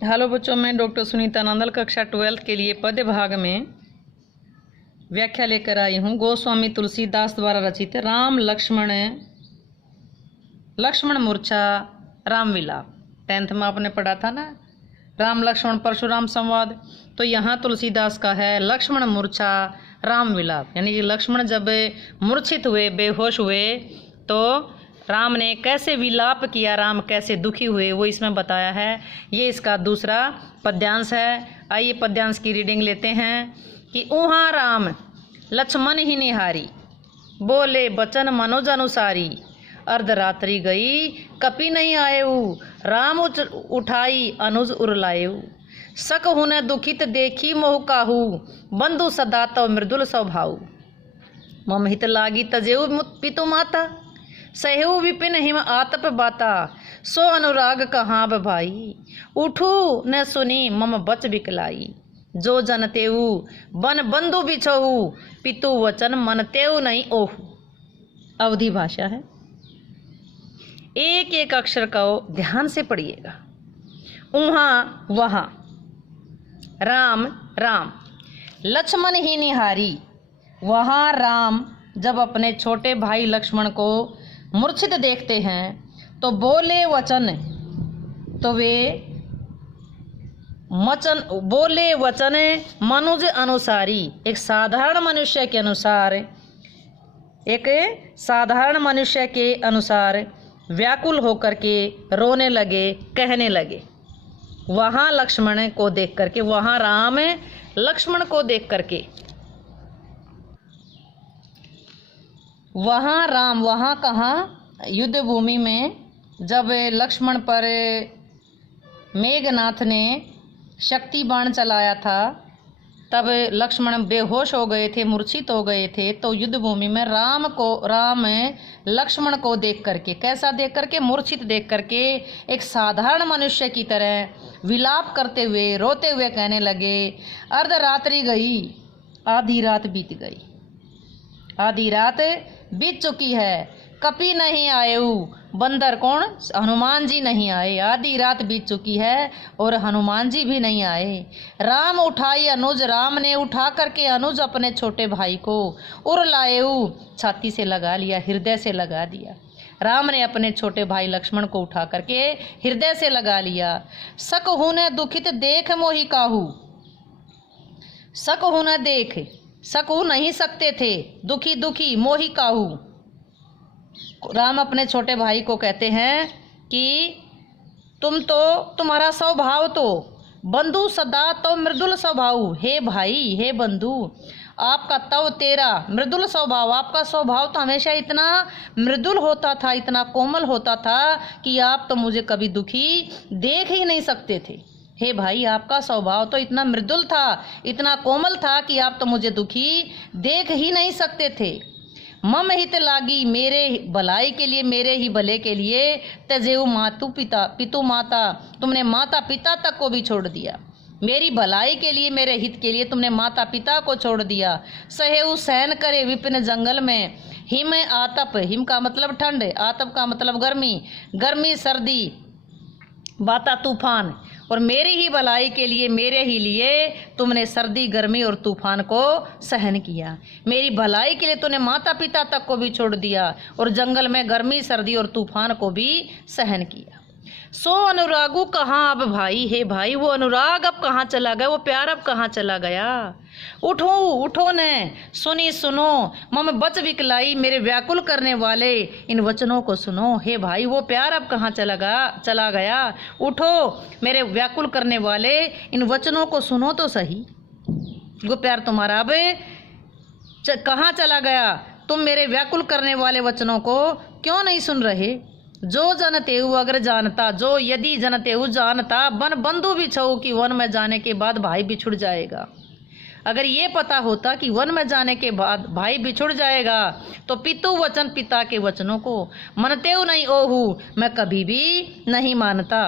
Hello बच्चों, मैं doctor Sunita Nandal कक्षा 12th के लिए पद्य भाग में व्याख्या लेकर आई हूँ। गोस्वामी तुलसीदास द्वारा रचित राम लक्ष्मण लक्ष्मण मूर्छा राम विलाप। 10th में आपने पढ़ा था ना, राम लक्ष्मण परशुराम संवाद। तो यहाँ तुलसीदास का है लक्ष्मण मूर्छा राम विलाप, यानी कि लक्ष्मण जब मूर्छित हुए, बेहोश हुए, तो राम ने कैसे विलाप किया, राम कैसे दुखी हुए, वो इसमें बताया है। ये इसका दूसरा पद्यांश है। आइए पद्यांश की रीडिंग लेते हैं कि ऊहाँ राम लक्ष्मण ही निहारी, बोले बचन मनोज अनुसारी, अर्धरात्रि गई कपि नहीं आयऊ, राम उठाई अनुज उरलायऊ, सक हुने दुखित देखी मोह काहू, बंधु सदा तव मृदुल स्वभाव, मम हित लागी तजेऊ पितु माता, सहेऊ विपिन हिम आतप बाता, सो अनुराग कहाँ भाई, उठू न सुनी मम बच बिकलाई, जो जन तेऊ बन बंधु बिछहु, पितु वचन मन तेऊ नहीं ओहु। अवधि भाषा है, एक एक अक्षर को ध्यान से पढ़िएगा। उहाँ वहाँ, राम राम, लक्ष्मण ही निहारी। वहाँ राम जब अपने छोटे भाई लक्ष्मण को मूर्छित देखते हैं तो बोले वचन, तो वे बोले वचन मनुज अनुसारी, एक साधारण मनुष्य के अनुसार, एक साधारण मनुष्य के अनुसार व्याकुल होकर के रोने लगे, कहने लगे। वहाँ लक्ष्मण को देख करके, वहाँ राम लक्ष्मण को देख करके, वहाँ राम, वहाँ कहाँ, युद्ध भूमि में जब लक्ष्मण पर मेघनाथ ने शक्ति बाण चलाया था, तब लक्ष्मण बेहोश हो गए थे, मूर्छित हो गए थे। तो युद्ध भूमि में राम लक्ष्मण को देख करके, कैसा देख करके, मूर्छित देख करके, एक साधारण मनुष्य की तरह विलाप करते हुए, रोते हुए कहने लगे, अर्धरात्रि गई, आधी रात बीत गई, आधी रात बीत चुकी है, कपि नहीं आयऊ, बंदर कौन, हनुमान जी नहीं आए, आधी रात बीत चुकी है और हनुमान जी भी नहीं आए। राम उठाई अनुज, राम ने उठा करके अनुज अपने छोटे भाई को, उर लाएऊ, छाती से लगा लिया, हृदय से लगा दिया। राम ने अपने छोटे भाई लक्ष्मण को उठा करके हृदय से लगा लिया। सक हुने दुखित देख मोहि काहू, सक हुने देख, सकू नहीं सकते थे, दुखी दुखी मोहि काहू। राम अपने छोटे भाई को कहते हैं कि तुम्हारा स्वभाव तो बंधु सदा तो मृदुल स्वभाव, हे भाई, हे बंधु, आपका तव तेरा मृदुल स्वभाव, आपका स्वभाव तो हमेशा इतना मृदुल होता था, इतना कोमल होता था कि आप तो मुझे कभी दुखी देख ही नहीं सकते थे। हे भाई, आपका स्वभाव तो इतना मृदुल था, इतना कोमल था कि आप तो मुझे दुखी देख ही नहीं सकते थे। मम हित लागी, मेरे भलाई के लिए, मेरे ही भले के लिए, तजेऊ मातु पिता पितु माता, तुमने माता पिता तक को भी छोड़ दिया। मेरी भलाई के लिए, मेरे हित के लिए तुमने माता पिता को छोड़ दिया। सहेऊ सहन करे विपिन जंगल में, हिम आतप, हिम का मतलब ठंड, आतप का मतलब गर्मी, गर्मी सर्दी, बाता तूफान, और मेरी ही भलाई के लिए, मेरे ही लिए तुमने सर्दी गर्मी और तूफान को सहन किया। मेरी भलाई के लिए तूने माता पिता तक को भी छोड़ दिया और जंगल में गर्मी सर्दी और तूफान को भी सहन किया। सो अनुरागू कहाँ अब भाई, हे भाई, वो अनुराग अब कहाँ चला गया, वो प्यार अब कहाँ चला गया। उठो उठो ने सुनी सुनो, मम बच बिकलाई, मेरे व्याकुल करने वाले इन वचनों को सुनो। हे भाई, वो प्यार अब कहाँ चला गया। उठो, मेरे व्याकुल करने वाले इन वचनों को सुनो तो सही। वो प्यार तुम्हारा अब कहाँ चला गया, तुम मेरे व्याकुल करने वाले वचनों को क्यों नहीं सुन रहे। जो जन तेऊ अगर जानता, जो यदि जन तेऊ जानता, बन बंधु बिछऊ, कि वन में जाने के बाद भाई बिछुड़ जाएगा। अगर ये पता होता कि वन में जाने के बाद भाई बिछुड़ जाएगा, तो पितु वचन, पिता के वचनों को, मनतेऊ नहीं ओहू, मैं कभी भी नहीं मानता।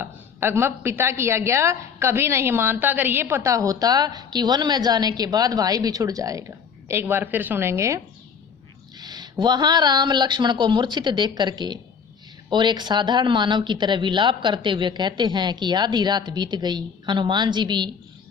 अगर मैं पिता की आज्ञा कभी नहीं मानता, अगर ये पता होता कि वन में जाने के बाद भाई बिछुड़ जाएगा। एक बार फिर सुनेंगे। वहाँ राम लक्ष्मण को मूर्छित देख करके और एक साधारण मानव की तरह विलाप करते हुए कहते हैं कि आधी रात बीत गई, हनुमान जी भी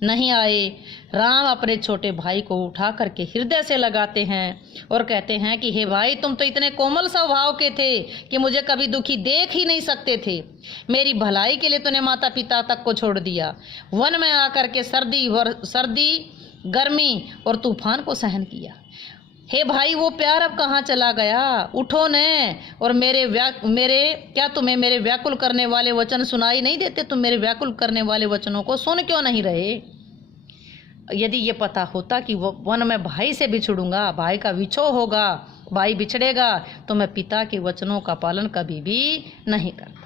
नहीं आए। राम अपने छोटे भाई को उठा करके हृदय से लगाते हैं और कहते हैं कि हे भाई, तुम तो इतने कोमल स्वभाव के थे कि मुझे कभी दुखी देख ही नहीं सकते थे। मेरी भलाई के लिए तूने माता पिता तक को छोड़ दिया, वन में आकर के सर्दी गर्मी और तूफान को सहन किया। हे भाई, वो प्यार अब कहाँ चला गया? उठो ने, और क्या तुम्हें मेरे व्याकुल करने वाले वचन सुनाई नहीं देते? तुम मेरे व्याकुल करने वाले वचनों को सुन क्यों नहीं रहे? यदि ये पता होता कि वो वन में भाई से बिछड़ूंगा, भाई का विछोह होगा, भाई बिछड़ेगा, तो मैं पिता के वचनों का पालन कभी भी नहीं करता।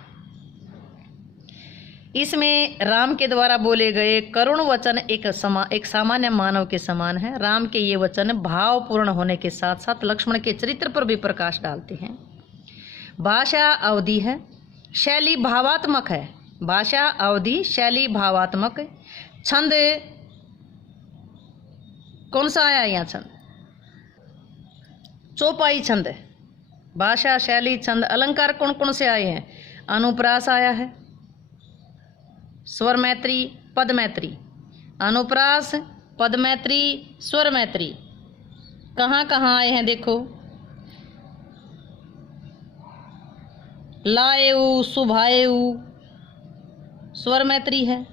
इसमें राम के द्वारा बोले गए करुण वचन एक सामान्य मानव के समान है। राम के ये वचन भावपूर्ण होने के साथ साथ लक्ष्मण के चरित्र पर भी प्रकाश डालते हैं। भाषा अवधि है, शैली भावात्मक है। भाषा अवधि, शैली भावात्मक। छंद कौन सा आया यहाँ? छंद चौपाई छंद है। भाषा, शैली, छंद। अलंकार कौन कौन से आए हैं? अनुप्रास आया है, स्वर मैत्री, पद मैत्री। अनुप्रास, पद मैत्री, स्वर मैत्री कहाँ कहाँ आए हैं? देखो, लाएऊ, सुभाएऊ स्वर मैत्री है।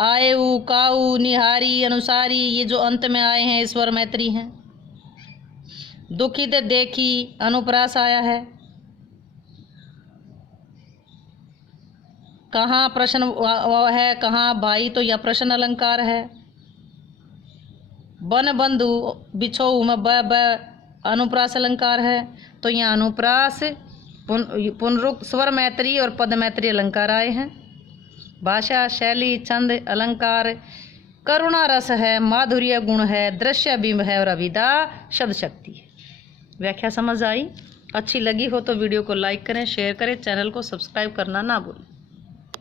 आएऊ, काऊ, निहारी, अनुसारी, ये जो अंत में आए हैं स्वर मैत्री हैं। दुखित, देखी, अनुप्रास आया है। कहाँ प्रश्न है, कहाँ भाई, तो यह प्रश्न अलंकार है। बन बंधु, बिछो में ब अनुप्रास अलंकार है, तो यहाँ अनुप्रास, पुनरुक्त, स्वर मैत्री और पद मैत्री अलंकार आए हैं। भाषा, शैली, छंद, अलंकार। करुणा रस है, माधुर्य गुण है, दृश्य बिंब है और अविदा शब्द शक्ति है। व्याख्या समझ आई? अच्छी लगी हो तो वीडियो को लाइक करें, शेयर करें, चैनल को सब्सक्राइब करना ना भूलें।